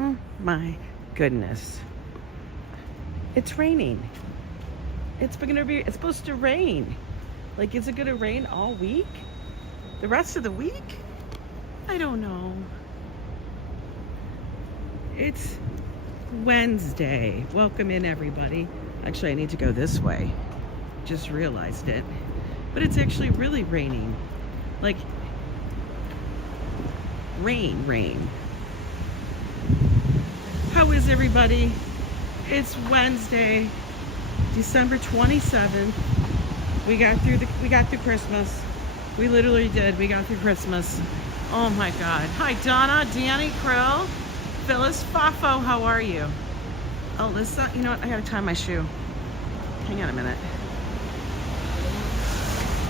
Oh my goodness. It's raining. It's supposed to rain. Like, is it gonna rain all week? The rest of the week? I don't know. It's Wednesday. Welcome in, everybody. Actually, I need to go this way. Just realized it. But it's actually really raining. Like, rain. How is everybody? It's Wednesday, December 27th. We got through Christmas. We literally did. We got through Christmas. Oh my God. Hi, Donna, Danny, Krill, Phyllis, Fafo, how are you? Alyssa, you know what? I gotta tie my shoe. Hang on a minute.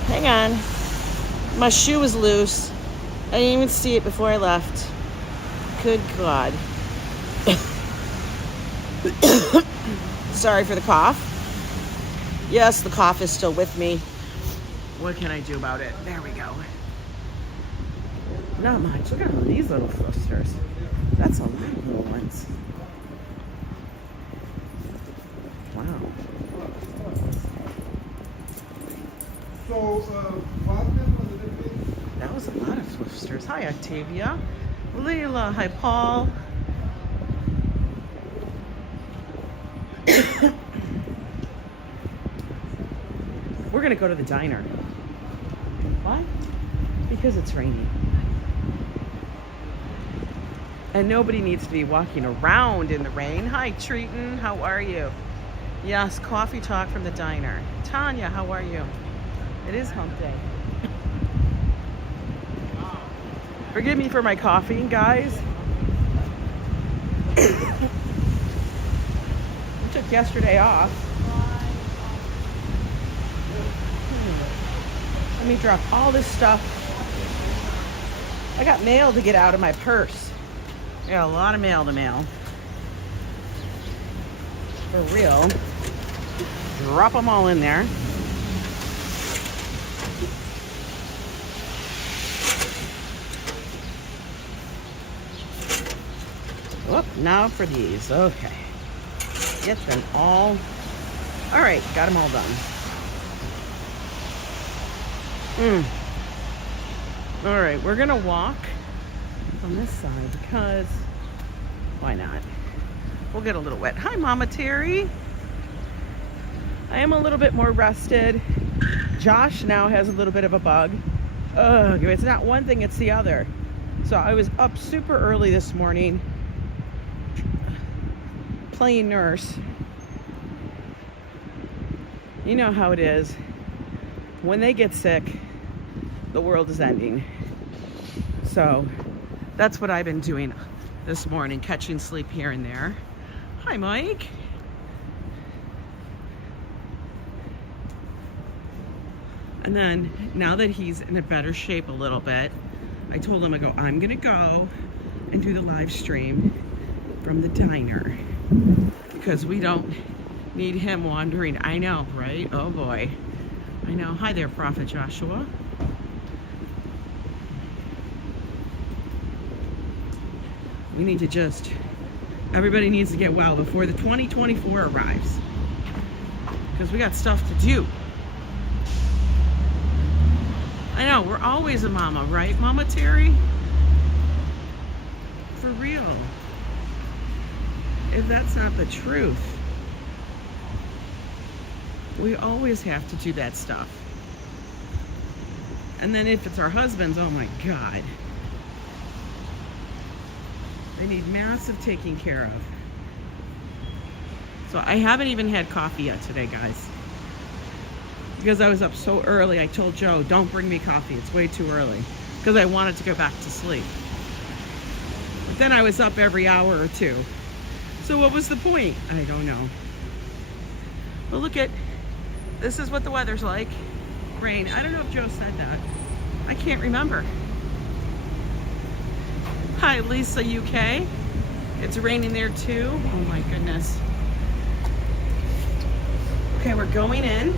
Hang on. My shoe was loose. I didn't even see it before I left. Good God. Sorry for the cough. Yes, the cough is still with me. What can I do about it? There we go. Not much. Look at all these little thrusters. That's a lot of little ones. Wow. That was a lot of Swiftsters. Hi, Octavia. Leila. Hi, Paul. We're gonna go to the diner. Why? Because it's raining. And nobody needs to be walking around in the rain. Hi, Treaton. How are you? Yes, coffee talk from the diner. Tanya, how are you? It is hump day. Forgive me for my coffee, guys. I took yesterday off. Let me drop all this stuff. I got mail to get out of my purse. I got a lot of mail to mail. For real. Drop them all in there. Whoop, now for these. Okay. Get them all. All right, got them all done. All right, we're gonna walk on this side because why not? We'll get a little wet. Hi, Mama Terry. I am a little bit more rested. Josh now has a little bit of a bug. Ugh, it's not one thing, it's the other. So I was up super early this morning playing nurse. You know how it is. When they get sick, the world is ending. So that's what I've been doing this morning, catching sleep here and there. Hi, Mike. And then now that he's in a better shape a little bit, I told him, I'm gonna go and do the live stream from the diner because we don't need him wandering. I know, right? Oh boy. I know. Hi there, Prophet Joshua. We need to everybody needs to get well before the 2024 arrives. Because we got stuff to do. I know, we're always a mama, right, Mama Terry? For real. If that's not the truth. We always have to do that stuff. And then if it's our husbands, oh my God. They need massive taking care of. So I haven't even had coffee yet today, guys. Because I was up so early, I told Joe, don't bring me coffee. It's way too early. Because I wanted to go back to sleep. But then I was up every hour or two. So what was the point? I don't know. But look at, this is what the weather's like. Rain. I don't know if Joe said that. I can't remember. Hi, Lisa, UK. It's raining there too. Oh my goodness. Okay, we're going in.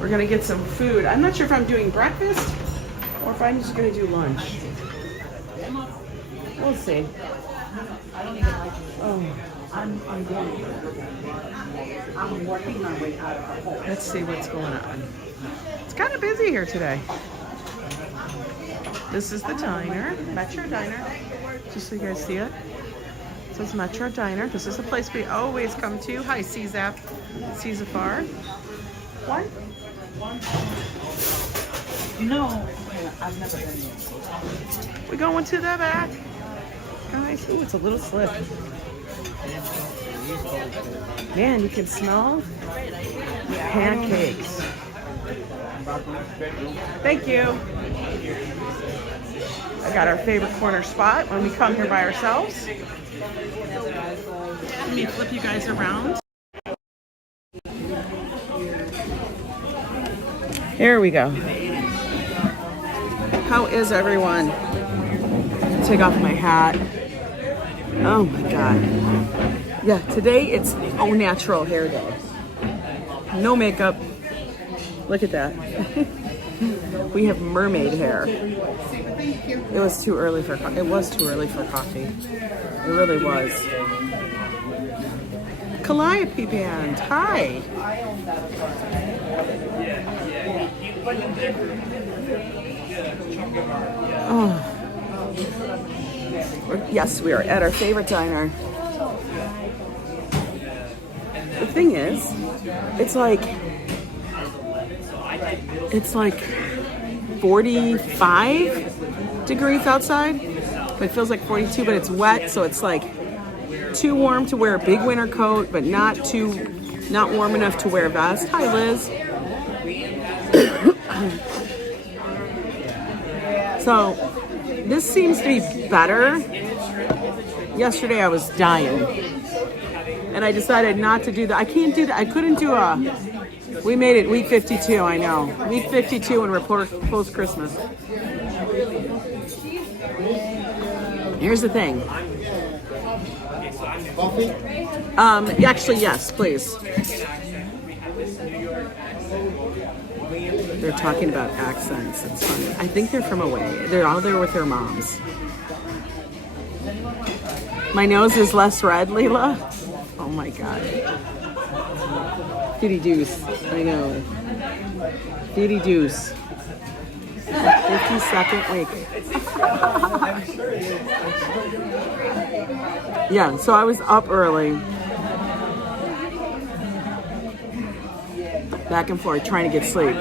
We're gonna get some food. I'm not sure if I'm doing breakfast or if I'm just gonna do lunch. We'll see. Oh. I'm working my way out of the hole. Let's see what's going on. It's kind of busy here today. This is the diner, Metro Diner. Just so you guys see it. It says Metro Diner. This is a place we always come to. Hi, CZAP, CZFR. One? No, I've never been there. We're going to the back. Guys, ooh, it's a little slip. Man, you can smell pancakes. Thank you. I got our favorite corner spot when we come here by ourselves. Let me flip you guys around. Here we go. How is everyone? Take off my hat. Oh my God. Yeah, today it's au natural hair day. No makeup. Look at that. We have mermaid hair. It was too early for coffee. It was too early for coffee. It really was. Calliope Band, hi. Oh. Yes, we are at our favorite diner. The thing is, it's like 45 degrees outside. It feels like 42, but it's wet, so it's like too warm to wear a big winter coat, but not warm enough to wear a vest. Hi, Liz. So this seems to be better. Yesterday I was dying, and I decided not to do that. I can't do that. I couldn't do we made it week 52, I know. Week 52 and report post-Christmas. Here's the thing. Actually, yes, please. They're talking about accents. It's funny. I think they're from away. They're all there with their moms. My nose is less red, Leela. Oh my God. Kitty Deuce. I know. Kitty Deuce. 52nd week. Yeah, so I was up early. Back and forth trying to get sleep.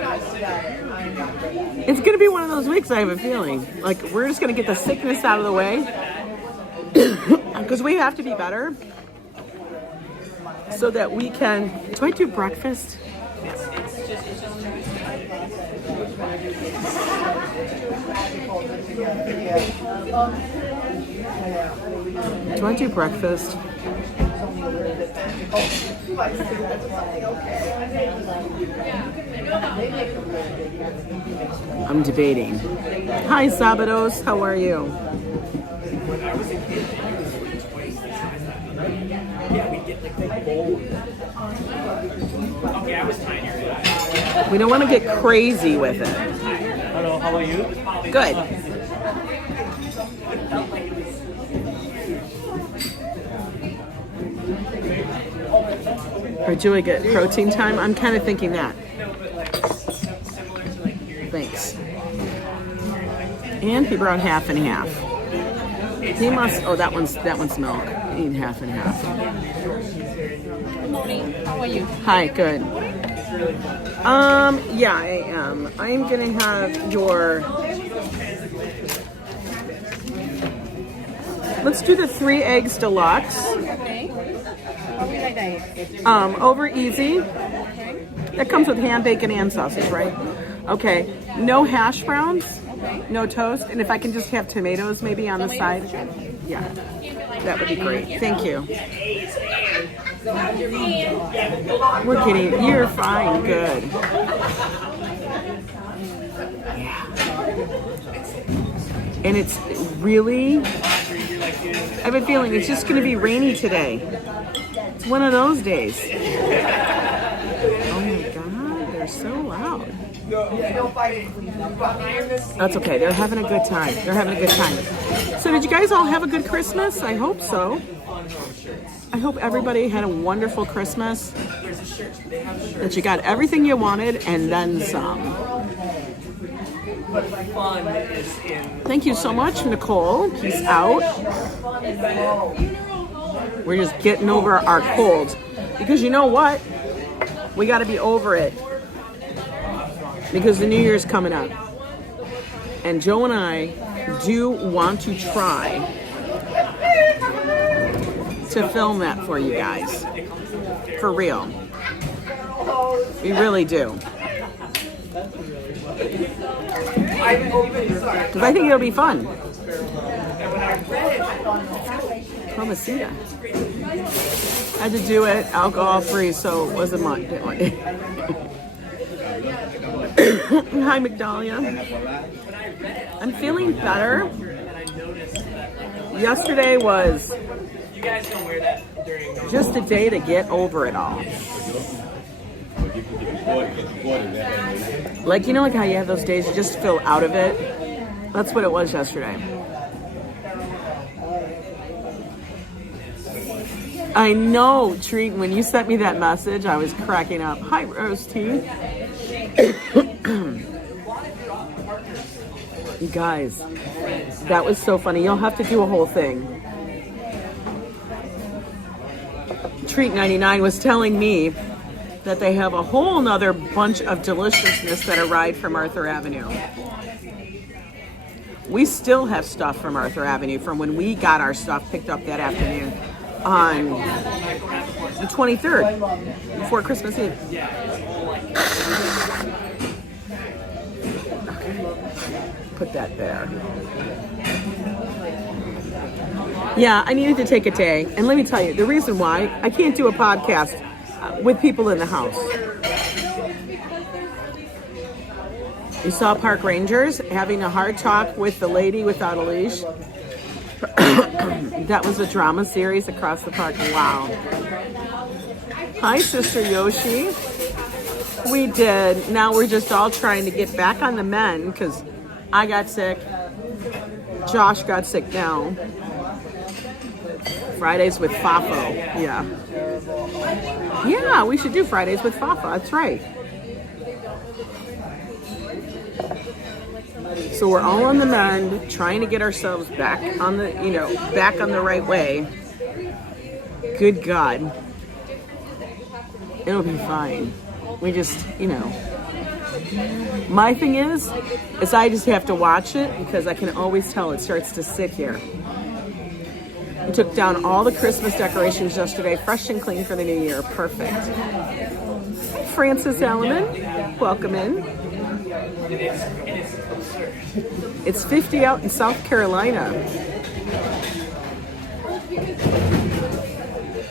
It's going to be one of those weeks, I have a feeling. Like, we're just going to get the sickness out of the way. Because we have to be better. So that we can... Do I do breakfast? Do I do breakfast? I'm debating. Hi, Sabados. How are you? We don't want to get crazy with it. Hello, how are you? Good. Or do I get protein time? I'm kind of thinking that. Thanks. And he brought half and half. He must. Oh, that one's milk. Eat half and half. Good morning. How are you? Hi. Good. Yeah, I am. I'm gonna have your. Let's do the 3 eggs deluxe. Okay. How do you like that? Over easy. Okay. That comes with ham, bacon, and sausage, right? Okay. No hash browns. Okay. No toast. And if I can just have tomatoes maybe on the side. Yeah. That would be great. Thank you. We're getting, you're fine. Good. Yeah. And it's really, I have a feeling it's just going to be rainy today. It's one of those days. Oh my God, they're so loud. That's okay. They're having a good time. They're having a good time. So did you guys all have a good Christmas? I hope so. I hope everybody had a wonderful Christmas. That you got everything you wanted and then some. Thank you so much, Nicole. Peace out. We're just getting over our cold. Because you know what? We got to be over it. Because the New Year's coming up. And Joe and I do want to try to film that for you guys. For real. We really do. Because I think it'll be fun. Promacita. Had to do it alcohol free, so it wasn't much. Hi, Magdalia. I'm feeling better. Yesterday was just a day to get over it all. Like, you know, like how you have those days you just feel out of it? That's what it was yesterday. I know, Treat, when you sent me that message, I was cracking up. Hi, Rose T. You guys, that was so funny. You'll have to do a whole thing. Treat 99 was telling me that they have a whole nother bunch of deliciousness that arrived from Arthur Avenue. We still have stuff from Arthur Avenue from when we got our stuff picked up that afternoon on the 23rd, before Christmas Eve. Put that there. Yeah, I needed to take a day. And let me tell you, the reason why I can't do a podcast with people in the house. You saw Park Rangers having a hard talk with the lady without a leash. That was a drama series across the park. Wow. Hi, Sister Yoshi. We did. Now we're just all trying to get back on the men because I got sick. Josh got sick now. Fridays with Fafo. Yeah. Yeah, we should do Fridays with Fafa. That's right. So we're all on the mend, trying to get ourselves back on the, back on the right way. Good God. It'll be fine. We just, my thing is I just have to watch it because I can always tell it starts to sit here. We took down all the Christmas decorations yesterday, fresh and clean for the new year. Perfect. Francis Alleman, welcome in. It's 50 out in South Carolina.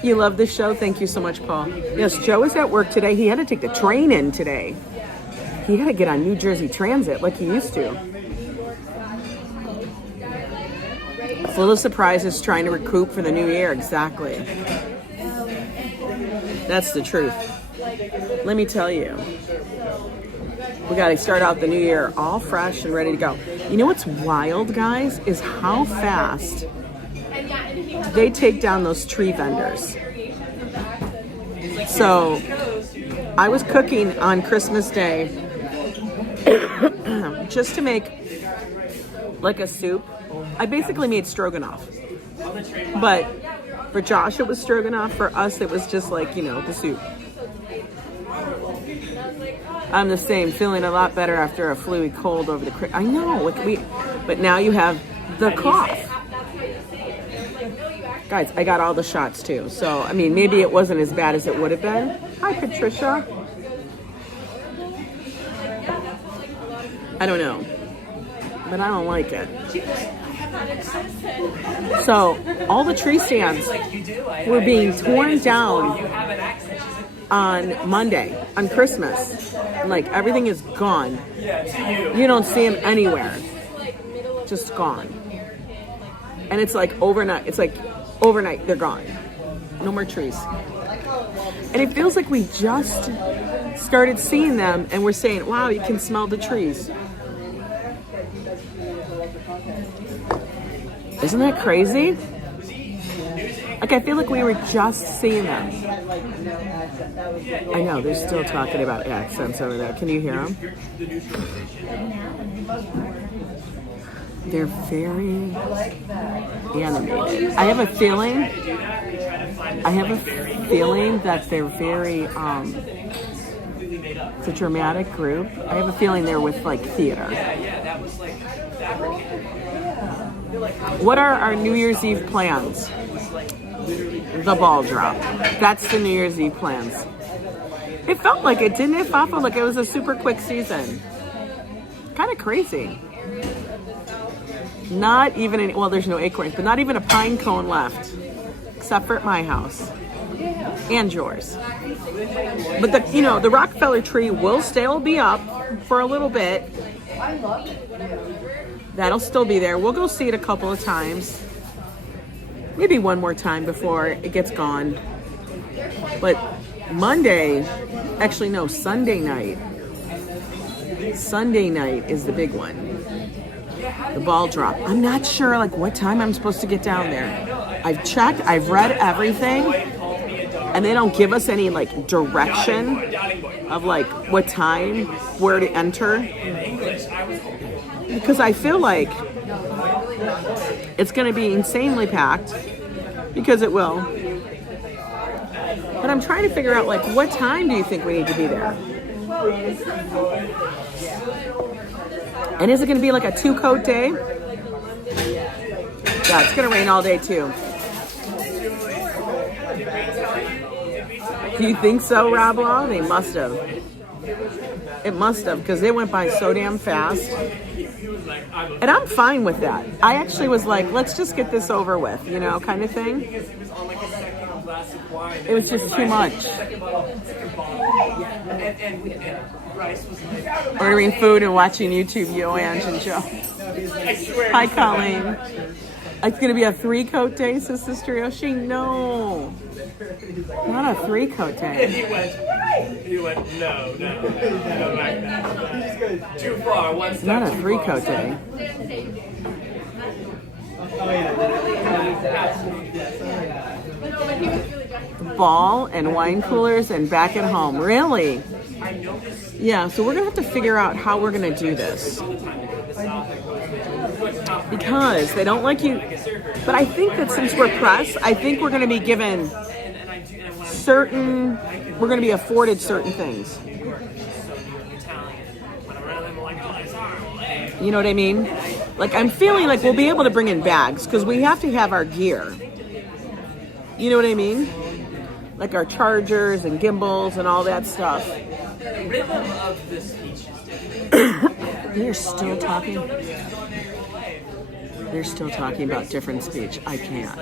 You love this show? Thank you so much, Paul. Yes, Joe is at work today. He had to take the train in today. He had to get on New Jersey Transit like he used to. Full of surprises, trying to recoup for the new year. Exactly. That's the truth. Let me tell you. We got to start out the new year all fresh and ready to go. You know what's wild, guys, is how fast they take down those tree vendors. So I was cooking on Christmas Day just to make like a soup. I basically made stroganoff. But for Josh, it was stroganoff. For us, it was just like, the soup. I'm the same, feeling a lot better after a fluey cold over the I know, but now you have the cough. Guys, I got all the shots too. So, maybe it wasn't as bad as it would have been. Hi, Patricia. I don't know, but I don't like it. So, all the tree stands were being torn down on Monday, on Christmas. Like, everything is gone. You don't see them anywhere. Just gone. And it's like overnight. Overnight, they're gone. No more trees. And it feels like we just started seeing them and we're saying, wow, you can smell the trees. Isn't that crazy? Like, I feel like we were just seeing them. I know, they're still talking about accents over there. Can you hear them? They're very animated. I have a feeling that they're very, it's a dramatic group. I have a feeling they're with, like, theater. What are our New Year's Eve plans? The ball drop. That's the New Year's Eve plans. It felt like it, didn't it? It felt like it was a super quick season. Kind of crazy. Not even any, well, there's no acorns, but not even a pine cone left, except for at my house and yours. But the, you know, the Rockefeller tree will still be up for a little bit. That'll still be there. We'll go see it a couple of times, maybe one more time before it gets gone. But Monday, actually no, Sunday night. Sunday night is the big one. The ball drop. I'm not sure like what time I'm supposed to get down there. I've checked, I've read everything, and they don't give us any like direction of like what time, where to enter. Because I feel like it's going to be insanely packed, because it will. But I'm trying to figure out like what time do you think we need to be there? And is it going to be like a 2-coat day? Yeah, it's going to rain all day too. Do you think so, Rob Law? They must have. It must have, because they went by so damn fast. And I'm fine with that. I actually was like, let's just get this over with, you know, kind of thing. It was just too much. Ordering food and watching YouTube, Yo, Ange, and Joe. Hi, Colleen. It's going to be a 3-coat day, says Sister Yoshi. No. Not a 3-coat day. He went, no, back that. Too far, one step. Not a 3-coat day. Ball and wine coolers and back at home. Really? Yeah, so we're going to have to figure out how we're going to do this. Because they don't like you. But I think that since we're press, I think we're going to be given certain, we're going to be afforded certain things. You know what I mean? Like, I'm feeling like we'll be able to bring in bags because we have to have our gear. You know what I mean? Like our chargers and gimbals and all that stuff. The rhythm of the speech is different. They're still talking. They're still talking about different speech. I can't.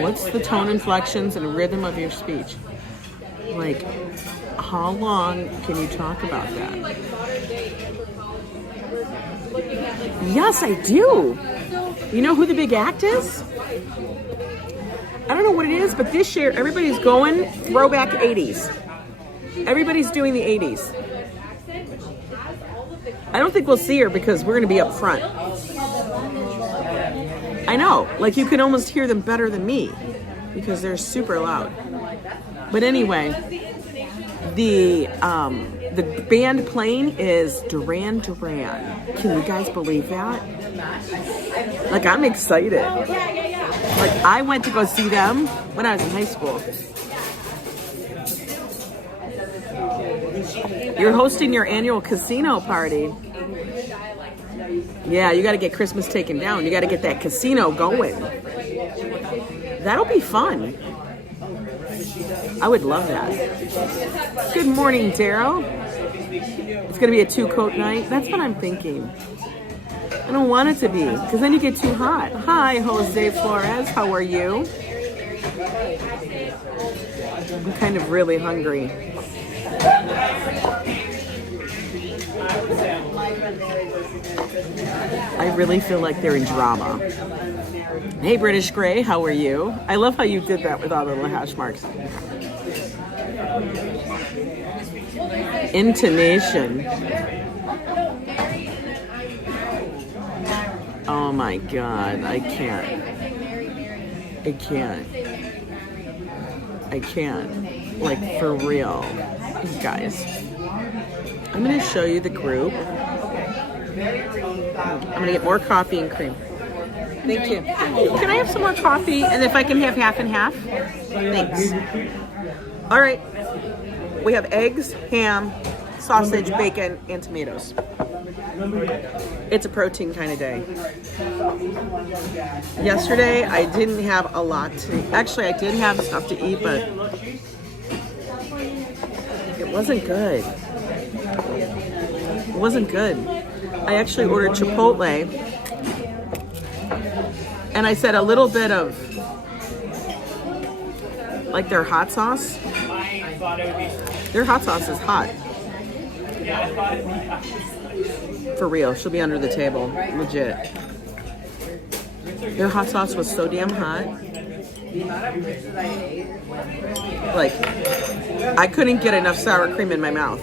What's the tone inflections and rhythm of your speech? Like, how long can you talk about that? Yes, I do. You know who the big act is? I don't know what it is, but this year everybody's going throwback 80s. Everybody's doing the 80s. I don't think we'll see her because we're going to be up front. I know, like you can almost hear them better than me because they're super loud. But anyway, the band playing is Duran Duran. Can you guys believe that? Like, I'm excited. Like, I went to go see them when I was in high school. You're hosting your annual casino party. Yeah, you got to get Christmas taken down. You got to get that casino going. That'll be fun. I would love that. Good morning, Daryl. It's going to be a 2-coat night. That's what I'm thinking. I don't want it to be, because then you get too hot. Hi, Jose Flores. How are you? I'm kind of really hungry. I really feel like they're in drama. Hey, British Grey, how are you? I love how you did that with all the little hash marks. Intonation. Oh my God, I can't. I can't. I can't. Like, for real. Guys. I'm going to show you the group. I'm going to get more coffee and cream. Thank you. Can I have some more coffee? And if I can have half and half? Thanks. All right. We have eggs, ham, sausage, bacon, and tomatoes. It's a protein kind of day. Yesterday, I didn't have a lot to eat. Actually, I did have stuff to eat, but it wasn't good. It wasn't good. I actually ordered Chipotle, and I said a little bit of, like, their hot sauce. Their hot sauce is hot. For real, she'll be under the table, legit. Their hot sauce was so damn hot. Like, I couldn't get enough sour cream in my mouth.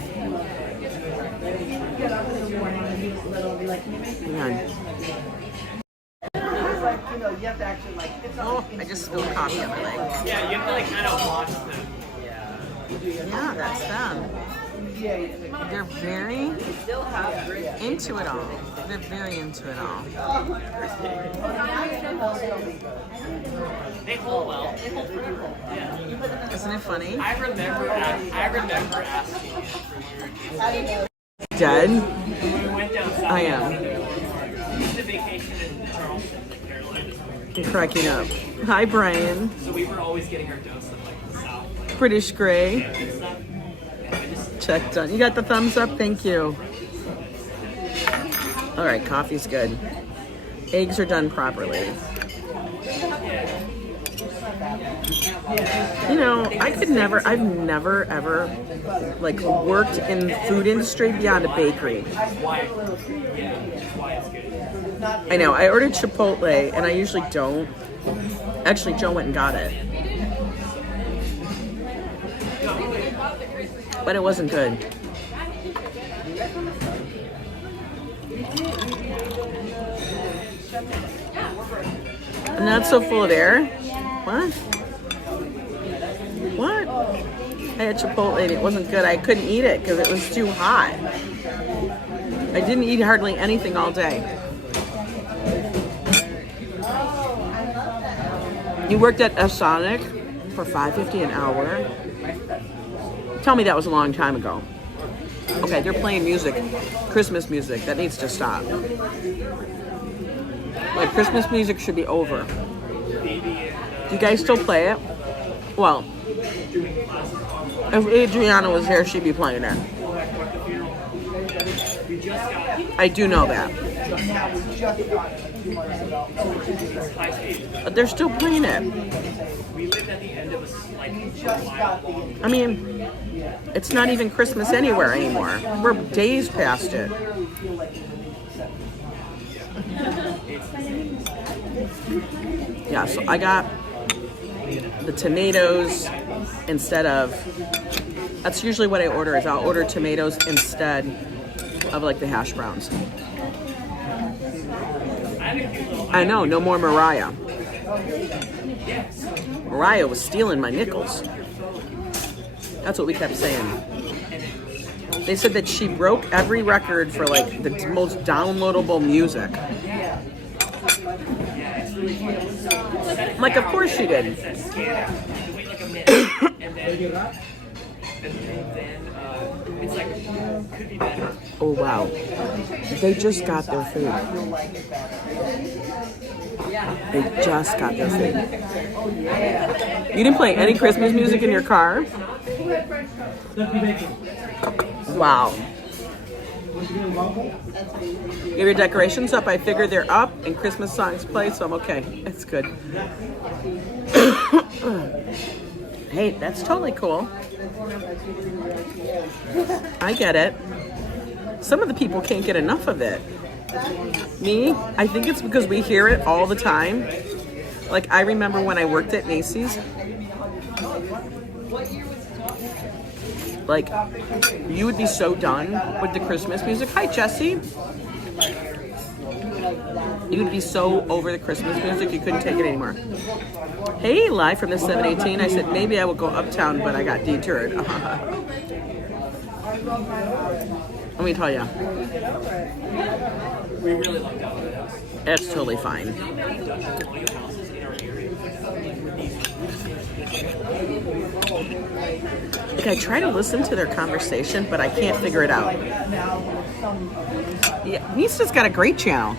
Hang on. Oh, I just spilled coffee on my leg. Yeah, you have to like kind of watch them. Yeah, that's them. They're very into it all. They're very into it all. They hold well. They hold pretty well. Yeah. Isn't it funny? I remember asking you for your Dead? We went down south. I am. We used to vacation in Charleston, Carolina. I'm cracking up. Hi, Brian. So we were always getting our dose of like the south. British Gray. Check done. You got the thumbs up? Thank you. All right, coffee's good. Eggs are done properly. You know, I've never ever like worked in the food industry beyond a bakery. I know, I ordered Chipotle and I usually don't. Actually, Joe went and got it. But it wasn't good. And that's so full of air. What? What? I had Chipotle and it wasn't good. I couldn't eat it because it was too hot. I didn't eat hardly anything all day. You worked at a Sonic for $5.50 an hour? Tell me that was a long time ago. Okay, they're playing music, Christmas music. That needs to stop. Like, Christmas music should be over. Do you guys still play it? Well, if Adriana was here, she'd be playing it. I do know that. But they're still playing it. I mean, it's not even Christmas anywhere anymore. We're days past it. Yeah, so I got the tomatoes instead of, that's usually what I order, is I'll order tomatoes instead of like the hash browns. I know, no more Mariah. Mariah was stealing my nickels. That's what we kept saying. They said that she broke every record for like the most downloadable music. I'm like, of course she did. Oh wow. They just got their food. They just got their food. You didn't play any Christmas music in your car? Wow. You have your decorations up. I figured they're up and Christmas songs play, so I'm okay. It's good. Hey, that's totally cool. I get it. Some of the people can't get enough of it. Me, I think it's because we hear it all the time. Like, I remember when I worked at Macy's. Like, you would be so done with the Christmas music. Hi, Jesse. You would be so over the Christmas music, you couldn't take it anymore. Hey, live from the 718. I said, maybe I will go uptown, but I got detoured. Let me tell you. We really lucked out with us. It's totally fine. Like, I try to listen to their conversation, but I can't figure it out. Yeah, Nista's got a great channel.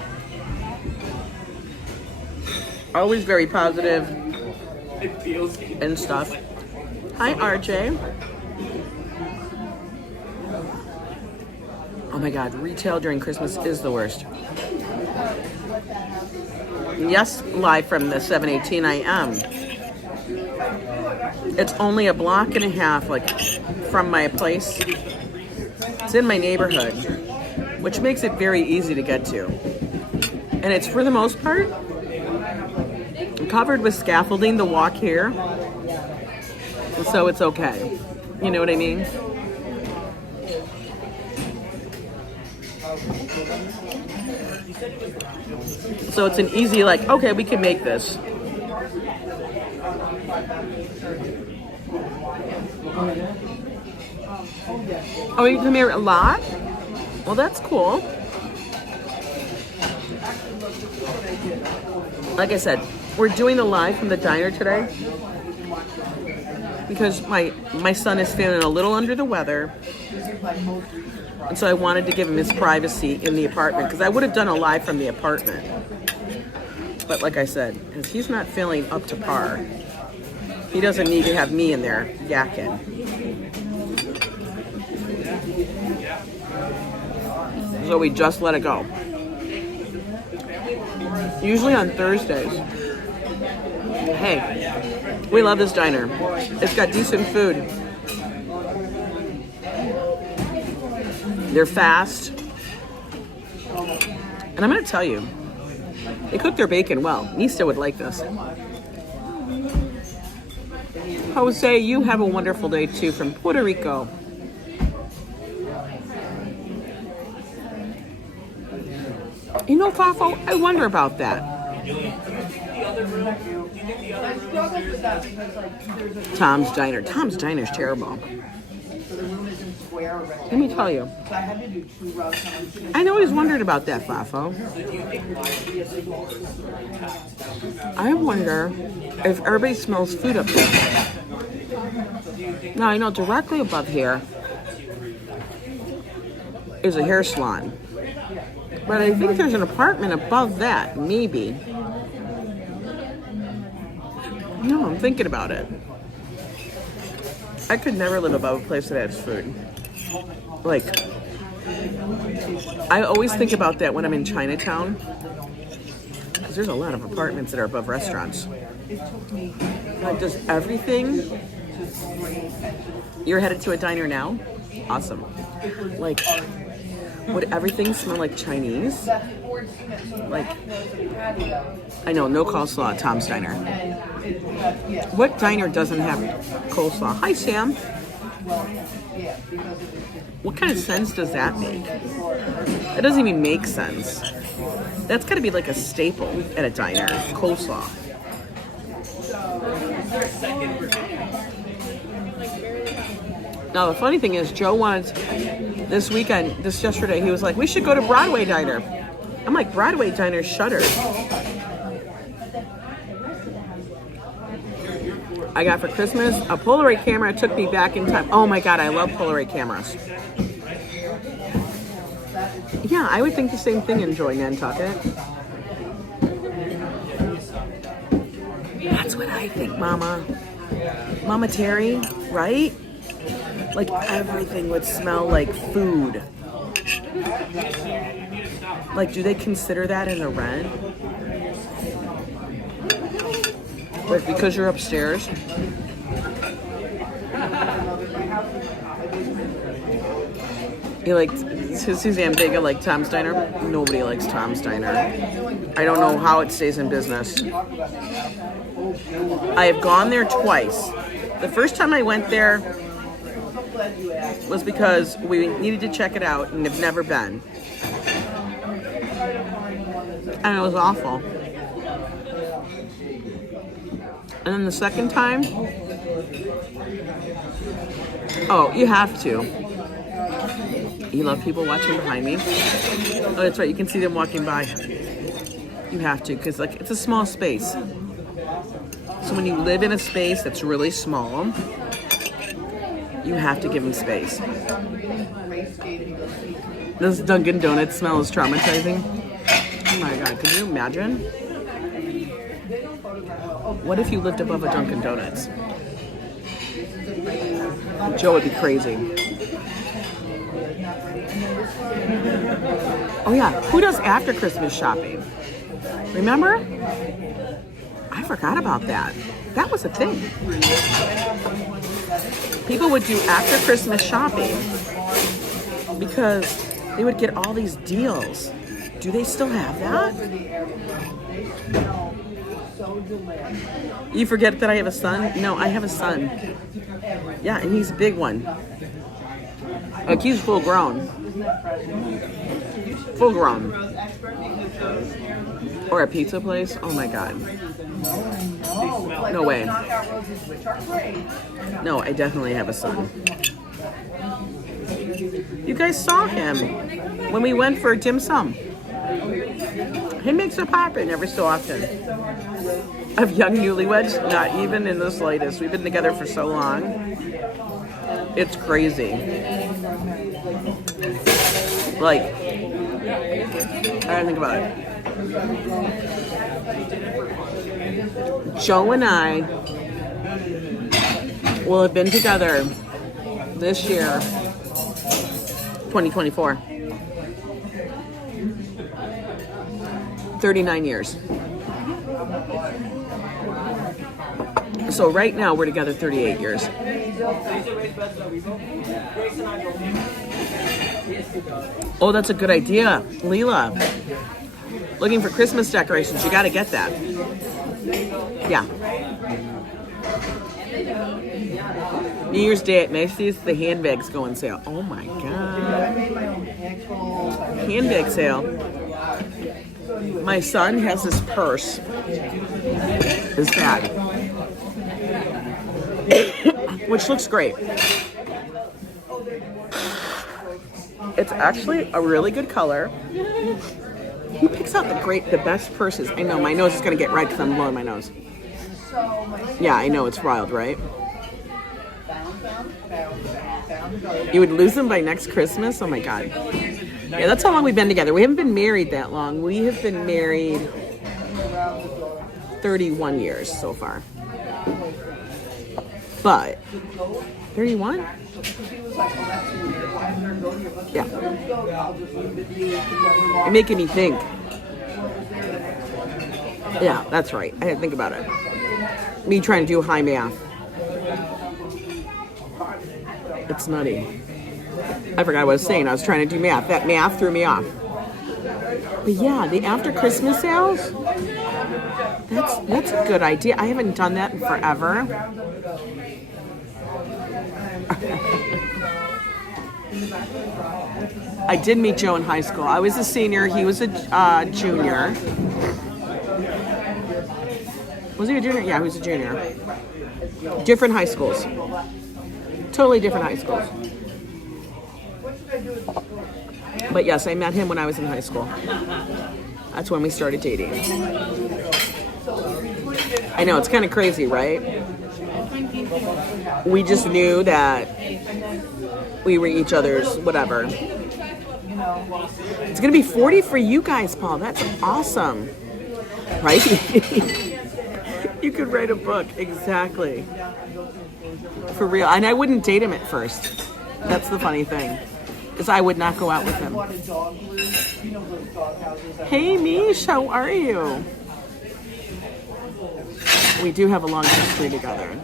Always very positive It feels and stuff. Hi, RJ. Oh my God, retail during Christmas is the worst. Yes, live from the 718 I am. It's only a block and a half, like, from my place. It's in my neighborhood, which makes it very easy to get to. And it's, for the most part, covered with scaffolding to walk here. So it's okay. You know what I mean? So it's an easy, like, okay, we can make this. Oh, you come here a lot? Well, that's cool. Like I said, we're doing the live from the diner today because my son is feeling a little under the weather. And so I wanted to give him his privacy in the apartment because I would have done a live from the apartment. But like I said, because he's not feeling up to par, he doesn't need to have me in there yakking. So we just let it go. Usually on Thursdays. Hey, we love this diner. It's got decent food. They're fast. And I'm going to tell you, they cook their bacon well. Nista would like this. Jose, you have a wonderful day too from Puerto Rico. You know, Fafo, I wonder about that. Tom's Diner. Tom's Diner is terrible. Let me tell you. I always wondered about that, Fafo. I wonder if everybody smells food up there. Now, I know directly above here is a hair salon. But I think there's an apartment above that, maybe. No, I'm thinking about it. I could never live above a place that has food. Like, I always think about that when I'm in Chinatown. Because there's a lot of apartments that are above restaurants. Like, does everything... You're headed to a diner now? Awesome. Like... Would everything smell like Chinese? Like, I know, no coleslaw at Tom's Diner. What diner doesn't have coleslaw? Hi, Sam. What kind of sense does that make? It doesn't even make sense. That's got to be like a staple at a diner, coleslaw. Now, the funny thing is, Joe wanted yesterday, he was like, we should go to Broadway Diner. I'm like, Broadway Diner's shuttered. I got for Christmas a Polaroid camera. It took me back in time. Oh my God, I love Polaroid cameras. Yeah, I would think the same thing in Joy Nantucket. That's what I think, Mama. Mama Terry, right? Like everything would smell like food. Like, do they consider that in the rent? Like, because you're upstairs? You like Suzanne Vega like Tom's Diner? Nobody likes Tom's Diner. I don't know how it stays in business. I have gone there twice. The first time I went there, was because we needed to check it out and have never been. And it was awful. And then the second time, oh, you have to. You love people watching behind me? Oh, that's right, you can see them walking by. You have to, because like it's a small space. So when you live in a space that's really small, you have to give them space. This Dunkin' Donuts smell is traumatizing. Oh my God, can you imagine? What if you lived above a Dunkin' Donuts? Joe would be crazy. Oh yeah, who does after Christmas shopping? Remember? I forgot about that. That was a thing. People would do after Christmas shopping because they would get all these deals. Do they still have that? You forget that I have a son? No, I have a son. Yeah, and he's a big one. Like he's full grown. Full grown. Or a pizza place? Oh my God. No way. No, I definitely have a son. You guys saw him when we went for dim sum. He makes it poppin' every so often. Of young newlyweds, not even in the slightest. We've been together for so long. It's crazy. Like, I don't think about it. Joe and I will have been together this year, 2024. 39 years. So right now we're together 38 years. Oh, that's a good idea. Leela, looking for Christmas decorations. You got to get that. Yeah. New Year's Day at Macy's, the handbags go on sale. Oh my God. Handbag sale. My son has this purse. His bag. Which looks great. It's actually a really good color. Who picks out the best purses? I know my nose is gonna get red because I'm blowing my nose. Yeah, I know, it's wild, right? You would lose them by next Christmas? Oh my God. Yeah, that's how long we've been together. We haven't been married that long. We have been married 31 years so far. But 31? Yeah. You're making me think. Yeah, that's right. I had to think about it. Me trying to do high math. It's nutty. I forgot what I was saying. I was trying to do math. That math threw me off. But yeah, the after Christmas sales, that's a good idea. I haven't done that in forever. I did meet Joe in high school. I was a senior. He was a junior. Was he a junior? Yeah, he was a junior. Different high schools. Totally different high schools. But yes, I met him when I was in high school. That's when we started dating. I know, it's kind of crazy, right? We just knew that we were each other's whatever. It's going to be 40 for you guys, Paul. That's awesome. Right? You could write a book. Exactly. For real. And I wouldn't date him at first. That's the funny thing. Is I would not go out with him. Hey, Mish, how are you? We do have a long history together.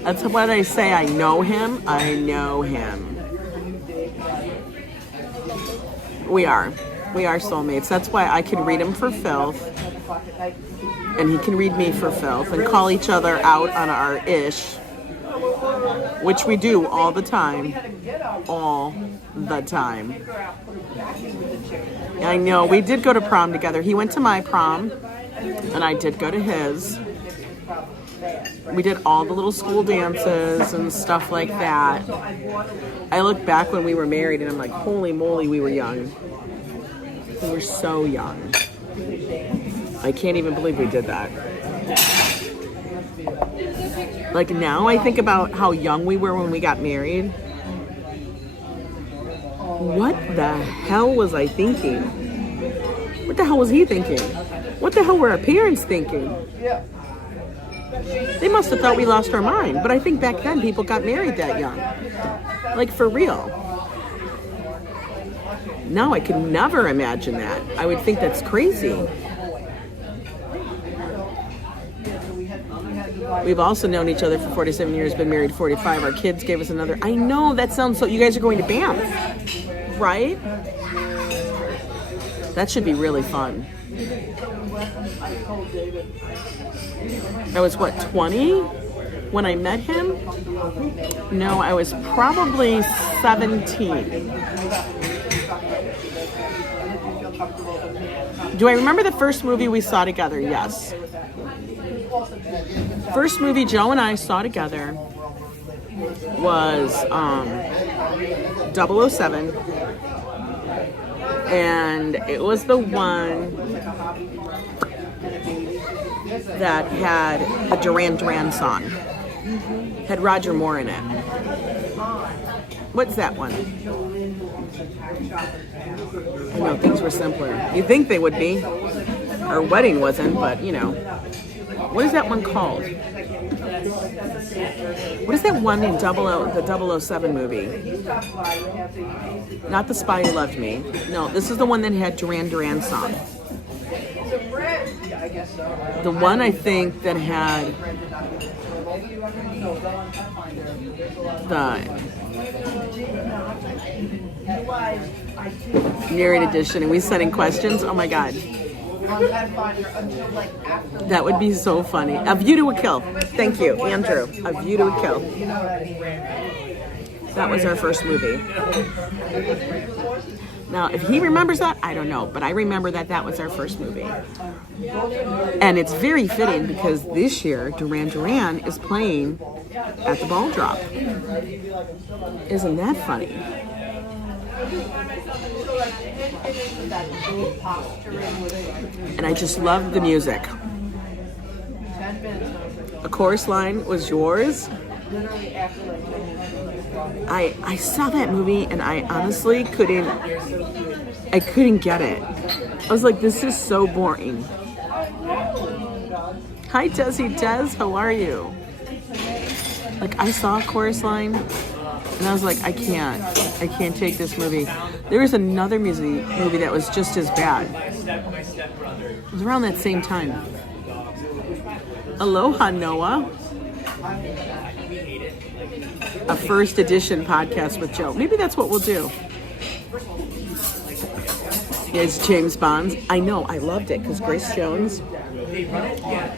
That's what I say. I know him. I know him. We are soulmates. That's why I can read him for filth. And he can read me for filth and call each other out on our ish. which we do all the time. All the time. I know, we did go to prom together. He went to my prom, and I did go to his. We did all the little school dances and stuff like that. I look back when we were married, and I'm like, holy moly, we were young. We were so young. I can't even believe we did that. Like now I think about how young we were when we got married. What the hell was I thinking? What the hell was he thinking? What the hell were our parents thinking? They must have thought we lost our mind. But I think back then people got married that young. Like for real. Now I could never imagine that. I would think that's crazy. We've also known each other for 47 years, been married 45. Our kids gave us another. I know, that sounds so. You guys are going to Banff, right? That should be really fun. I was, what, 20 when I met him? No, I was probably 17. Do I remember the first movie we saw together? Yes. First movie Joe and I saw together was 007, and it was the one that had a Duran Duran song. Had Roger Moore in it. What's that one? I know, things were simpler. You'd think they would be. Our wedding wasn't, but you know. What is that one called? What is that one in the 007 movie? Not The Spy Who Loved Me. No, this is the one that had Duran Duran song. The one I think that had the narrated edition, and we sending questions. Oh my God. That would be so funny. A View to a Kill. Thank you, Andrew. A View to a Kill. That was our first movie. Now, if he remembers that, I don't know. But I remember that was our first movie. And it's very fitting because this year, Duran Duran is playing at the ball drop. Isn't that funny? And I just loved the music. A chorus line was yours. I saw that movie and I honestly couldn't get it. I was like, this is so boring. Hi Desi Des, how are you? Like I saw a chorus line and I was like, I can't take this movie. There was another movie that was just as bad. It was around that same time. Aloha, Noah. A first edition podcast with Joe. Maybe that's what we'll do. It's James Bond. I know, I loved it because Grace Jones,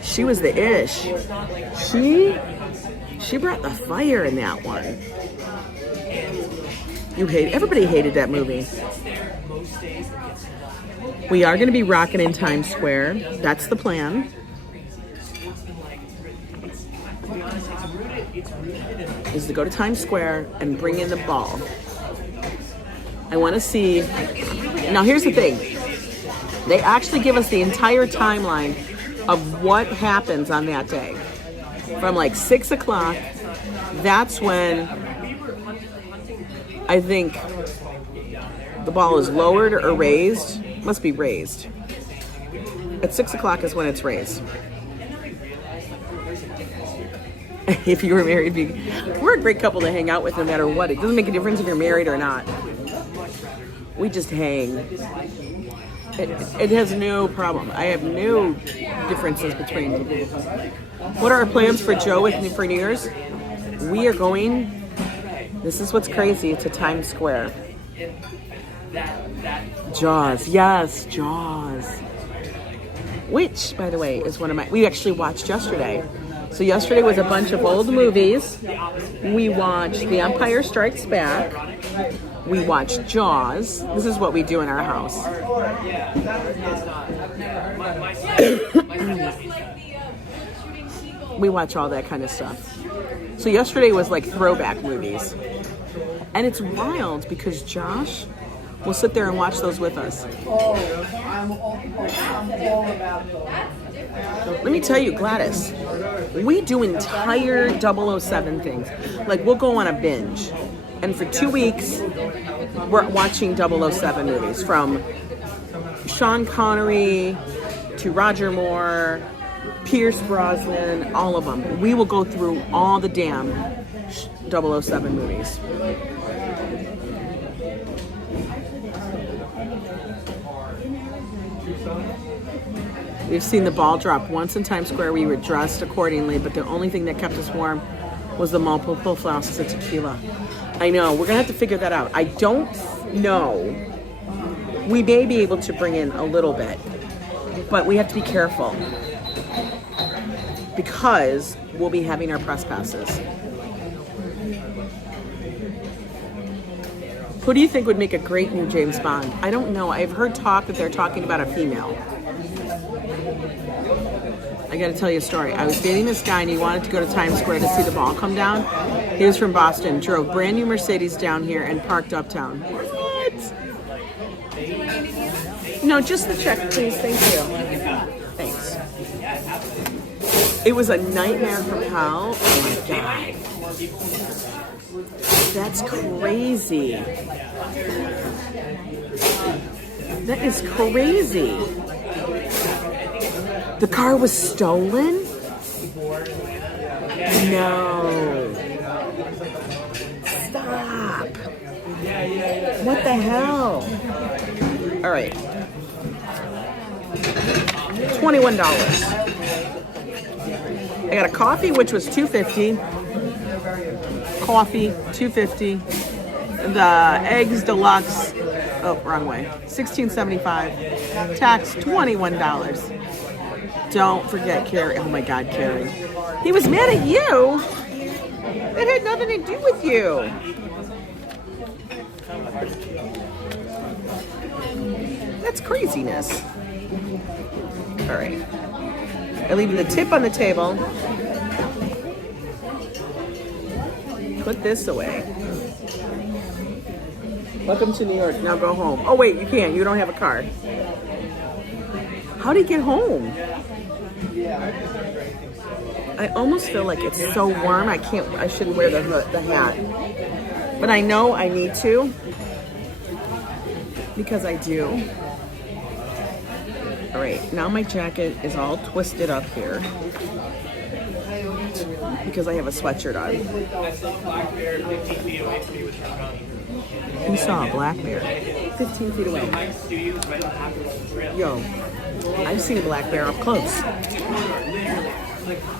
she was the ish. She brought the fire in that one. Everybody hated that movie. We are going to be rocking in Times Square. That's the plan. Is to go to Times Square and bring in the ball. I want to see. Now here's the thing. They actually give us the entire timeline of what happens on that day. From like 6 o'clock, that's when I think the ball is lowered or raised. Must be raised. At 6 o'clock is when it's raised. If you were married, we're a great couple to hang out with no matter what. It doesn't make a difference if you're married or not. We just hang. It has no problem. I have no differences between. What are our plans for Joe for New Year's? We are going, this is what's crazy, to Times Square. Jaws, yes, Jaws. Which, by the way, is one of we actually watched yesterday. So yesterday was a bunch of old movies. We watched The Empire Strikes Back. We watched Jaws. This is what we do in our house. We watch all that kind of stuff. So yesterday was like throwback movies. And it's wild because Josh will sit there and watch those with us. Let me tell you, Gladys, we do entire 007 things. Like, we'll go on a binge. And for 2 weeks, we're watching 007 movies. From Sean Connery to Roger Moore, Pierce Brosnan, all of them. We will go through all the damn 007 movies. We've seen the ball drop once in Times Square. We were dressed accordingly, but the only thing that kept us warm was the multiple flasks of tequila. I know, we're gonna have to figure that out. I don't know. We may be able to bring in a little bit, but we have to be careful because we'll be having our press passes. Who do you think would make a great new James Bond? I don't know. I've heard talk that they're talking about a female. I gotta tell you a story. I was dating this guy and he wanted to go to Times Square to see the ball come down. He was from Boston, drove brand new Mercedes down here and parked uptown. What? No, just the check, please. Thank you. Thanks. It was a nightmare from hell. Oh my God. That's crazy. That is crazy. The car was stolen? No. Stop. What the hell? All right. $21. I got a coffee, which was $2.50. Coffee, $2.50. The eggs deluxe, oh, wrong way, $16.75. Tax, $21. Don't forget Carrie. Oh my God, Carrie. He was mad at you. It had nothing to do with you. That's craziness. All right. I'm leaving the tip on the table. Put this away. Welcome to New York. Now go home. Oh wait, you can't. You don't have a car. How do you get home? I almost feel like it's so warm. I shouldn't wear the hat. But I know I need to. Because I do. All right, now my jacket is all twisted up here. Because I have a sweatshirt on. You saw a black bear 15 feet away. Yo, I've seen a black bear up close.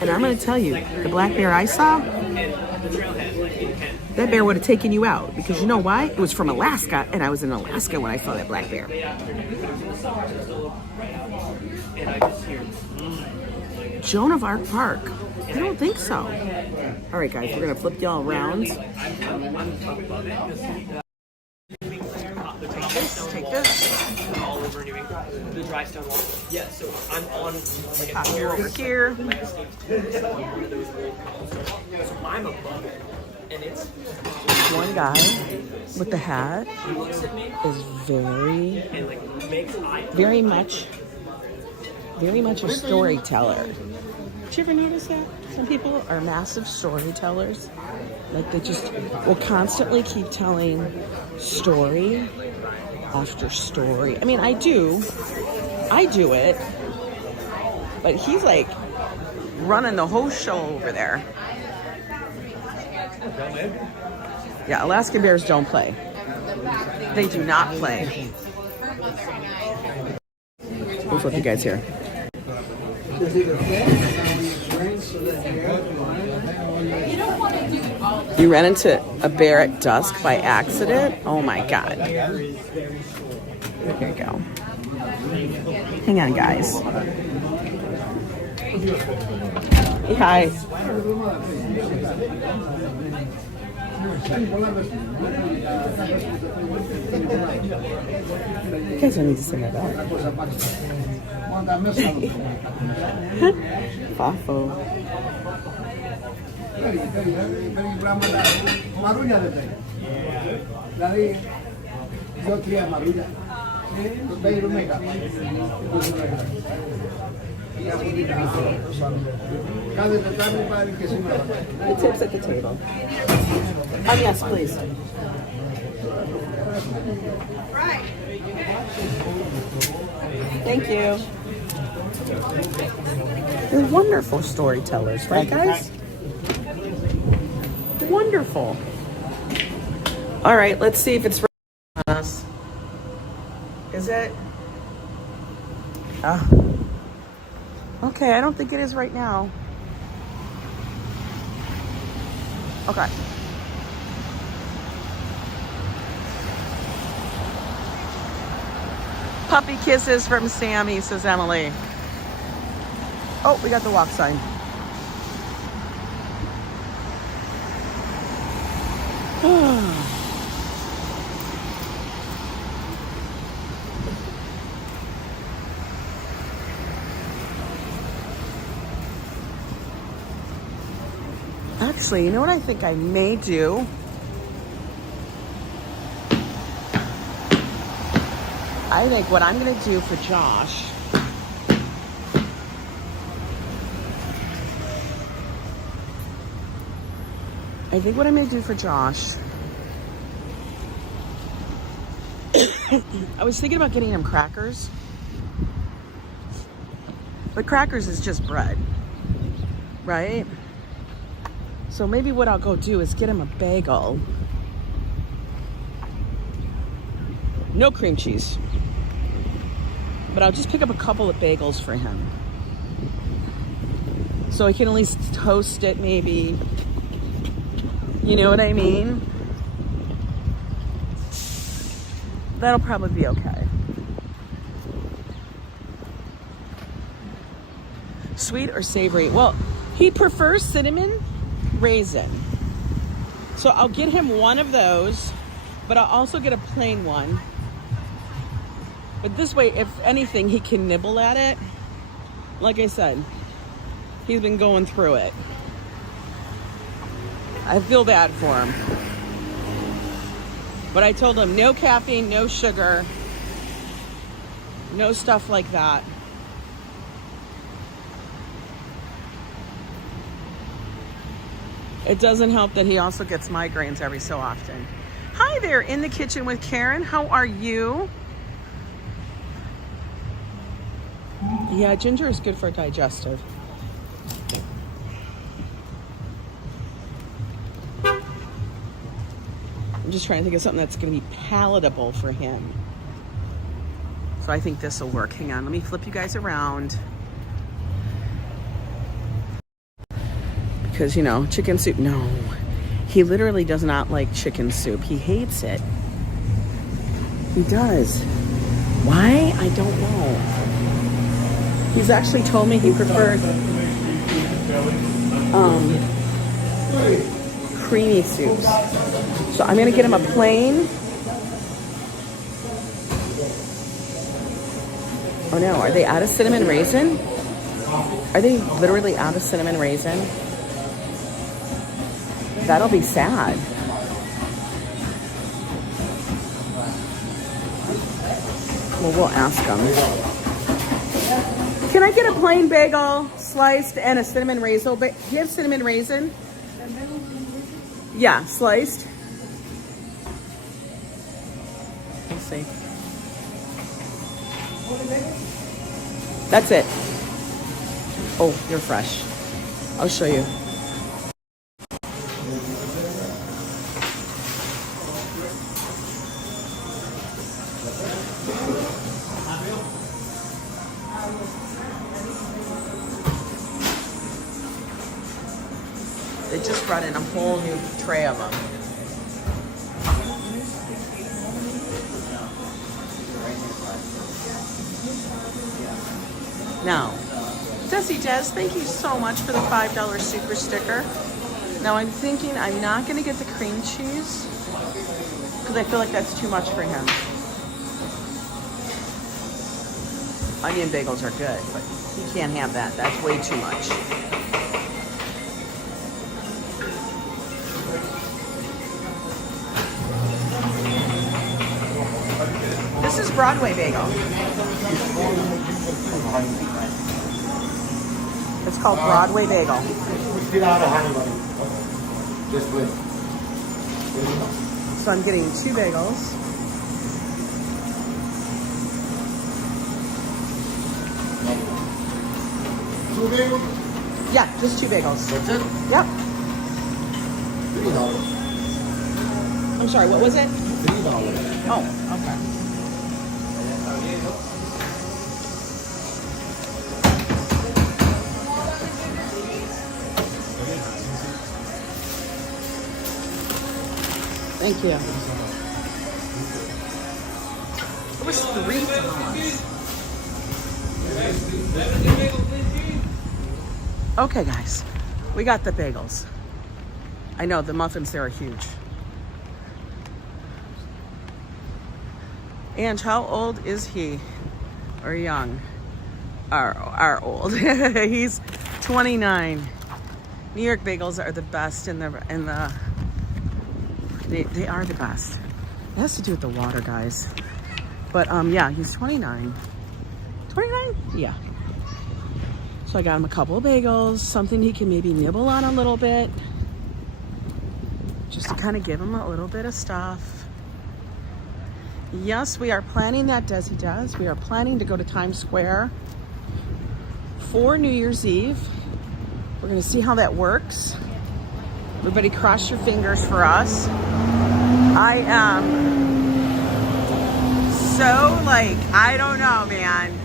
And I'm going to tell you, the black bear I saw, that bear would have taken you out. Because you know why? It was from Alaska, and I was in Alaska when I saw that black bear. Joan of Arc Park. I don't think so. All right, guys, we're going to flip y'all around. Take this. All over New England. The dry stone wall. Yeah, so I'm on like a Over here. So I'm above it. And it's One guy with the hat is very much a storyteller. Did you ever notice that? Some people are massive storytellers. Like they just will constantly keep telling story after story. I mean, I do it, but he's like running the whole show over there. Yeah, Alaskan bears don't play. They do not play. We'll flip you guys here. You ran into a bear at dusk by accident? Oh my God. Here you go. Hang on, guys. Hi. You guys don't need to sing that back. Fafo. The tips at the table. Yes, please. Thank you. They're wonderful storytellers, right, guys? Wonderful. All right, let's see if it's on us. Is it? Okay, I don't think it is right now. Okay. Puppy kisses from Sammy, says Emily. Oh, we got the walk sign. Actually, you know what I think I may do? I think what I'm going to do for Josh I was thinking about getting him crackers. But crackers is just bread, right? So maybe what I'll go do is get him a bagel. No cream cheese. But I'll just pick up a couple of bagels for him. So I can at least toast it maybe. You know what I mean? That'll probably be okay. Sweet or savory? Well, he prefers cinnamon raisin. So I'll get him one of those, but I'll also get a plain one. But this way, if anything, he can nibble at it. Like I said, he's been going through it. I feel bad for him. But I told him no caffeine, no sugar, no stuff like that. It doesn't help that he also gets migraines every so often. Hi there, in the kitchen with Karen. How are you? Yeah, ginger is good for digestive. I'm just trying to think of something that's going to be palatable for him. So I think this will work. Hang on, let me flip you guys around. Because, you know, chicken soup, no. He literally does not like chicken soup. He hates it. He does. Why? I don't know. He's actually told me he prefers creamy soups. So I'm gonna get him a plain. Oh no, are they out of cinnamon raisin? Are they literally out of cinnamon raisin? That'll be sad. Well, we'll ask them. Can I get a plain bagel, sliced, and a cinnamon raisin? Do you have cinnamon raisin? Yeah, sliced. We'll see. That's it. Oh, you're fresh. I'll show you. They just brought in a whole new tray of them. Now, Desi Des, thank you so much for the $5 super sticker. Now I'm thinking I'm not gonna get the cream cheese because I feel like that's too much for him. Onion bagels are good, but he can't have that. That's way too much. This is Broadway bagel. It's called Broadway bagel. So I'm getting 2 bagels. Yeah, just 2 bagels. That's it? Yep. $3. I'm sorry, what was it? $3. Oh, okay. Thank you. It was $3. Okay, guys, we got the bagels. I know the muffins there are huge. And how old is he? Or young? Are old. He's 29. New York bagels are the best in the they are the best. It has to do with the water, guys. But yeah, he's 29. 29? Yeah. So I got him a couple of bagels, something he can maybe nibble on a little bit. Just to kind of give him a little bit of stuff. Yes, we are planning that, Desi does. We are planning to go to Times Square for New Year's Eve. We're gonna see how that works. Everybody cross your fingers for us. I am so like, I don't know, man.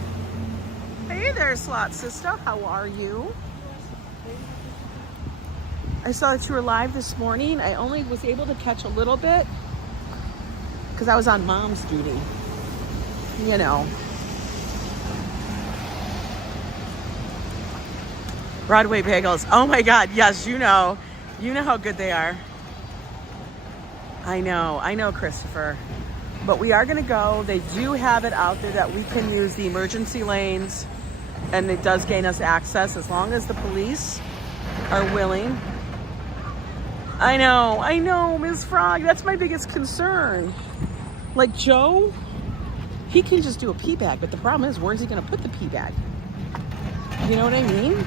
Hey there, Slot Sister. How are you? I saw that you were live this morning. I only was able to catch a little bit because I was on mom's duty. You know. Broadway bagels. Oh my God. Yes, you know. You know how good they are. I know, Christopher. But we are gonna go. They do have it out there that we can use the emergency lanes, and it does gain us access as long as the police are willing. I know, Ms. Frog. That's my biggest concern. Like Joe, he can just do a pee bag, but the problem is, where's he gonna put the pee bag? You know what I mean?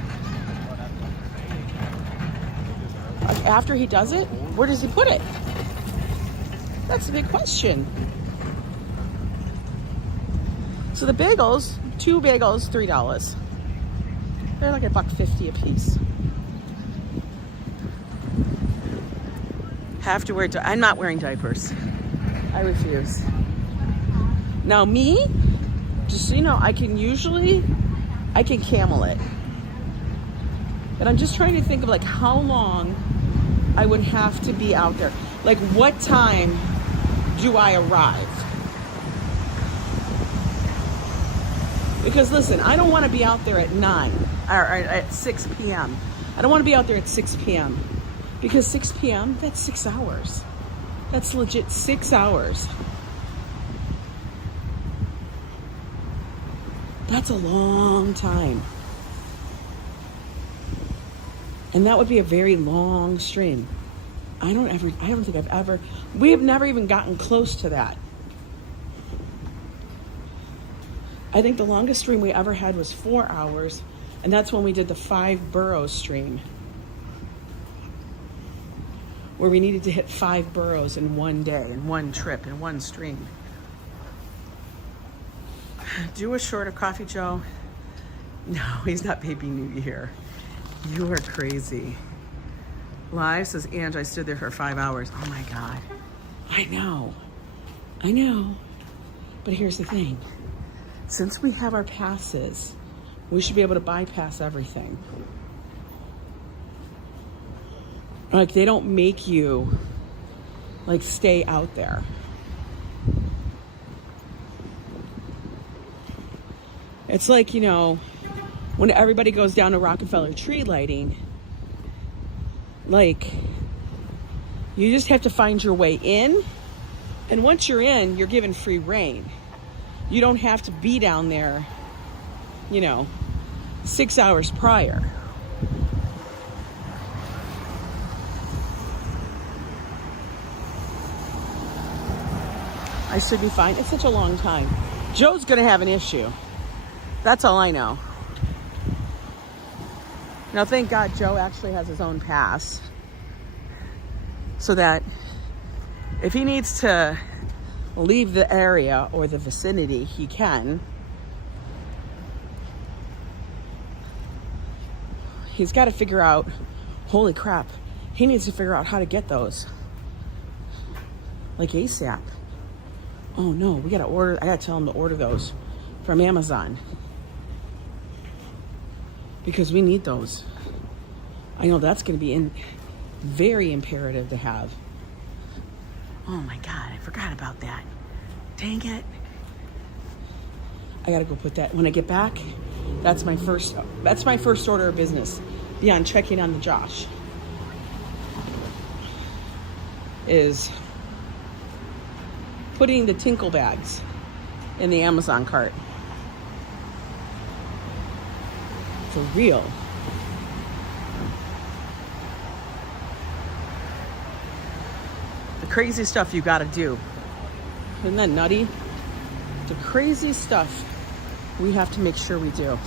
After he does it, where does he put it? That's the big question. So the bagels, 2 bagels, $3. They're like $1.50 a piece. Have to wear, I'm not wearing diapers. I refuse. Now me, just so you know, I can camel it. But I'm just trying to think of like how long I would have to be out there. Like what time do I arrive? Because listen, I don't want to be out there at 9 or at 6 p.m. I don't want to be out there at 6 p.m. Because 6 p.m., that's 6 hours. That's legit 6 hours. That's a long time. And that would be a very long stream. I don't think we have never even gotten close to that. I think the longest stream we ever had was 4 hours, and that's when we did the 5 boroughs stream, where we needed to hit 5 boroughs in one day, in one trip, in one stream. Do a short of Coffee Joe? No, he's not Baby New Year. You are crazy. Live says, Ange, I stood there for 5 hours. Oh my God. I know. But here's the thing. Since we have our passes, we should be able to bypass everything. Like, they don't make you, like, stay out there. It's like, you know, when everybody goes down to Rockefeller tree lighting, like, you just have to find your way in. And once you're in, you're given free reign. You don't have to be down there, 6 hours prior. I should be fine. It's such a long time. Joe's gonna have an issue. That's all I know. Now, thank God Joe actually has his own pass, so that if he needs to leave the area or the vicinity, he can. He's got to figure out, holy crap, he needs to figure out how to get those. Like ASAP. Oh no, we gotta order, I gotta tell him to order those from Amazon. Because we need those. I know that's gonna be very imperative to have. Oh my God, I forgot about that. Dang it. I gotta go put that, when I get back, that's my first order of business. Beyond checking on the Josh. Is putting the tinkle bags in the Amazon cart. For real. The crazy stuff you gotta do. Isn't that nutty? The crazy stuff we have to make sure we do.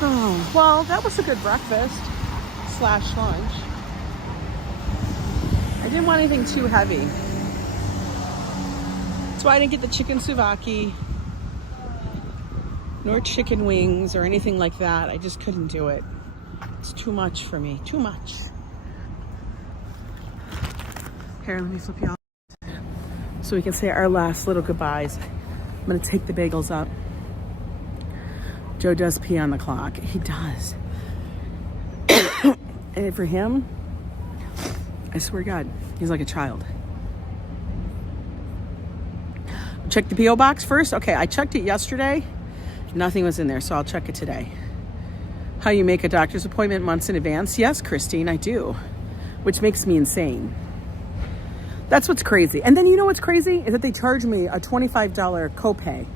Oh, well, that was a good breakfast / lunch. I didn't want anything too heavy. That's why I didn't get the chicken souvlaki, nor chicken wings or anything like that. I just couldn't do it. It's too much for me, too much. Here, let me flip you off so we can say our last little goodbyes. I'm gonna take the bagels up. Joe does pee on the clock. He does. And for him, I swear to God, he's like a child. Check the P.O. box first. Okay, I checked it yesterday. Nothing was in there, so I'll check it today. How you make a doctor's appointment months in advance? Yes, Christine, I do. Which makes me insane. That's what's crazy. And then you know what's crazy? Is that they charge me a $25 copay.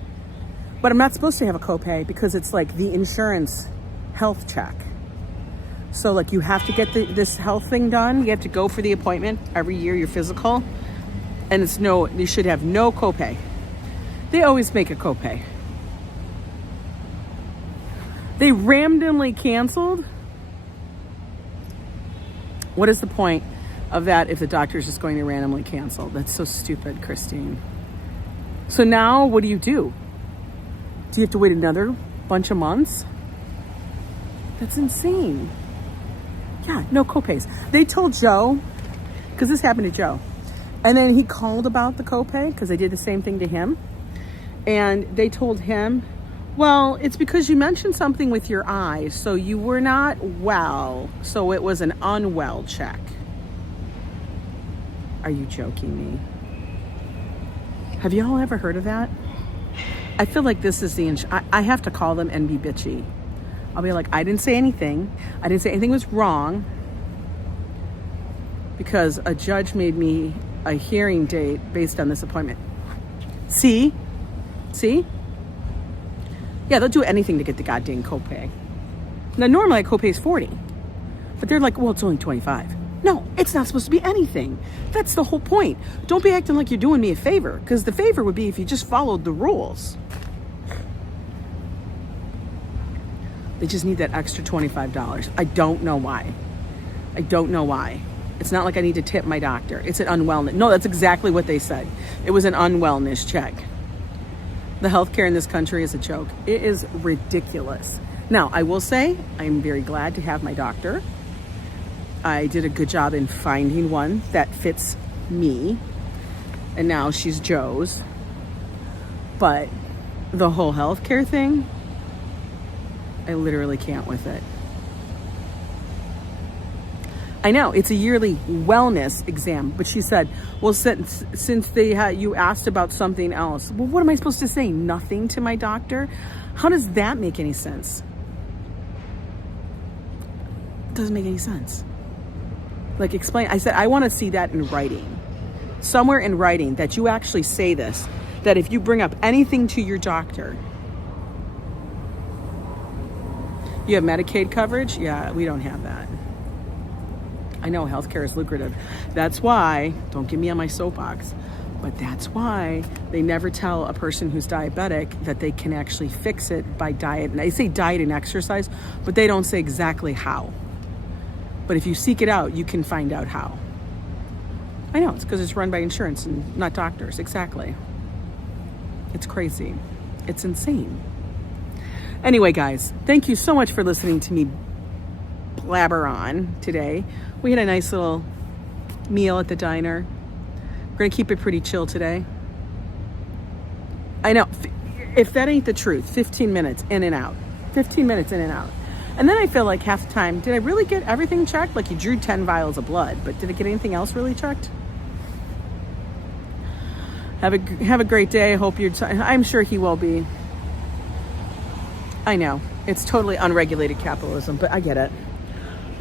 But I'm not supposed to have a copay because it's like the insurance health check. So like you have to get this health thing done. You have to go for the appointment every year, your physical. And you should have no copay. They always make a copay. They randomly canceled. What is the point of that if the doctor's just going to randomly cancel? That's so stupid, Christine. So now what do? Do you have to wait another bunch of months? That's insane. Yeah, no copays. They told Joe, because this happened to Joe, and then he called about the copay because they did the same thing to him. And they told him, well, it's because you mentioned something with your eyes, so you were not well, so it was an unwell check. Are you joking me? Have y'all ever heard of that? I feel like this is I have to call them and be bitchy. I'll be like, I didn't say anything. I didn't say anything was wrong because a judge made me a hearing date based on this appointment. See? Yeah, they'll do anything to get the goddamn copay. Now, normally a copay is $40, but they're like, well, it's only $25. No, it's not supposed to be anything. That's the whole point. Don't be acting like you're doing me a favor, because the favor would be if you just followed the rules. They just need that extra $25. I don't know why. It's not like I need to tip my doctor. It's an unwellness. No, that's exactly what they said. It was an unwellness check. The healthcare in this country is a joke. It is ridiculous. Now, I will say, I'm very glad to have my doctor. I did a good job in finding one that fits me. And now she's Joe's. But the whole healthcare thing, I literally can't with it. I know, it's a yearly wellness exam. But she said, well, since you asked about something else, well, what am I supposed to say? Nothing to my doctor? How does that make any sense? It doesn't make any sense. Like, explain. I said, I want to see that in writing. Somewhere in writing that you actually say this, that if you bring up anything to your doctor, you have Medicaid coverage? Yeah, we don't have that. I know healthcare is lucrative. That's why, don't get me on my soapbox, but that's why they never tell a person who's diabetic that they can actually fix it by diet. And they say diet and exercise, but they don't say exactly how. But if you seek it out, you can find out how. I know, it's because it's run by insurance and not doctors. Exactly. It's crazy. It's insane. Anyway, guys, thank you so much for listening to me blabber on today. We had a nice little meal at the diner. We're going to keep it pretty chill today. I know, if that ain't the truth, 15 minutes in and out. 15 minutes in and out. And then I feel like half the time, did I really get everything checked? Like, you drew 10 vials of blood, but did I get anything else really checked? Have a great day. I hope I'm sure he will be. I know, it's totally unregulated capitalism, but I get it.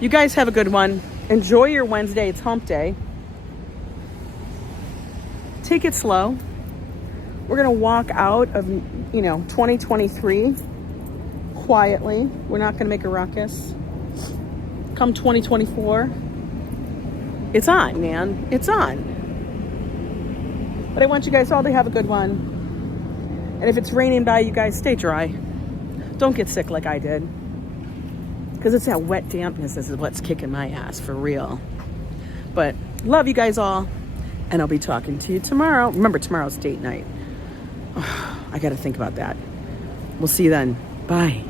You guys have a good one. Enjoy your Wednesday. It's hump day. Take it slow. We're going to walk out of, 2023 quietly. We're not going to make a ruckus. Come 2024, it's on, man. It's on. But I want you guys all to have a good one. And if it's raining by, you guys stay dry. Don't get sick like I did. Because it's that wet dampness. This is what's kicking my ass for real. But love you guys all. And I'll be talking to you tomorrow. Remember, tomorrow's date night. I got to think about that. We'll see you then. Bye.